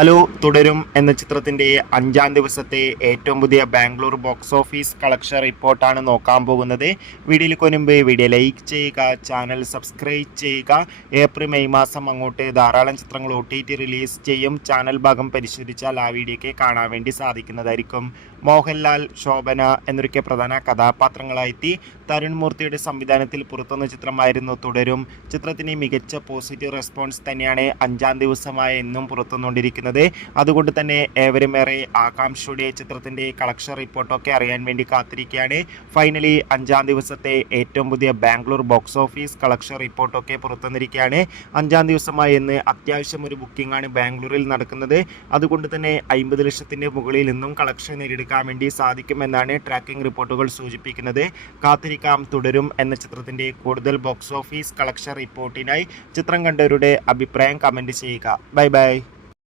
Hello തുടരും എന്ന ചിത്രത്തിൻ്റെ 5-ാം ദിവസത്തെ ഏറ്റവും പുതിയ ബാംഗ്ലൂർ ബോക്സ് ഓഫീസ് കളക്ഷൻ റിപ്പോർട്ടാണ് നോക്കാൻ പോകുന്നത്. വീഡിയോയിലേക്ക് മുൻപ് വീഡിയോ ലൈക്ക് ചെയ്യുക, ചാനൽ സബ്സ്ക്രൈബ് ചെയ്യുക. ഏപ്രിൽ മെയ് മാസം അങ്ങോട്ട് ധാരാളം ചിത്രങ്ങൾ OTT റിലീസ് ചെയ്യും. ചാനൽ ഭാഗം പരിശോധിച്ചാൽ ആ വീഡിയോയ്ക്ക് കാണാൻ വേണ്ടി സാധിക്കുന്നതായിരിക്കും. മോഹൻലാൽ, ശോഭന എന്നൊക്കെ പ്രധാന കഥാപാത്രങ്ങളായെത്തി തരുൺ മൂർത്തിയുടെ സംവിധാനത്തിൽ പുറത്തുവന്ന ചിത്രമായിരുന്നു തുടരും. ചിത്രത്തിന് മികച്ച പോസിറ്റീവ് റെസ്പോൺസ് തന്നെയാണ് 5-ാം ദിവസമായ എന്നും പുറത്തുവന്നുകൊണ്ടിരിക്കുന്നത്. അതുകൊണ്ട് തന്നെ ഏവരുമേറെ ആകാംക്ഷയുടെ ചിത്രത്തിന്റെ കളക്ഷൻ റിപ്പോർട്ടൊക്കെ അറിയാൻ വേണ്ടി കാത്തിരിക്കുകയാണ്. ഫൈനലി 5-ാം ദിവസത്തെ ഏറ്റവും പുതിയ ബാംഗ്ലൂർ ബോക്സ് ഓഫീസ് കളക്ഷൻ റിപ്പോർട്ടൊക്കെ പുറത്തുവന്നിരിക്കുകയാണ്. 5-ാം ദിവസമായി ഇന്ന് അത്യാവശ്യം ഒരു ബുക്കിംഗ് ആണ് ബാംഗ്ലൂരിൽ നടക്കുന്നത്. അതുകൊണ്ട് തന്നെ 50 ലക്ഷത്തിന്റെ മുകളിൽ നിന്നും കളക്ഷൻ നേടിയെടുക്കാൻ വേണ്ടി സാധിക്കുമെന്നാണ് ട്രാക്കിംഗ് റിപ്പോർട്ടുകൾ സൂചിപ്പിക്കുന്നത്. കാത്തിരിക്കാം തുടരും എന്ന ചിത്രത്തിന്റെ കൂടുതൽ ബോക്സ് ഓഫീസ് കളക്ഷൻ റിപ്പോർട്ടിനായി. ചിത്രം കണ്ടവരുടെ അഭിപ്രായം കമന്റ് ചെയ്യുക. Bye bye.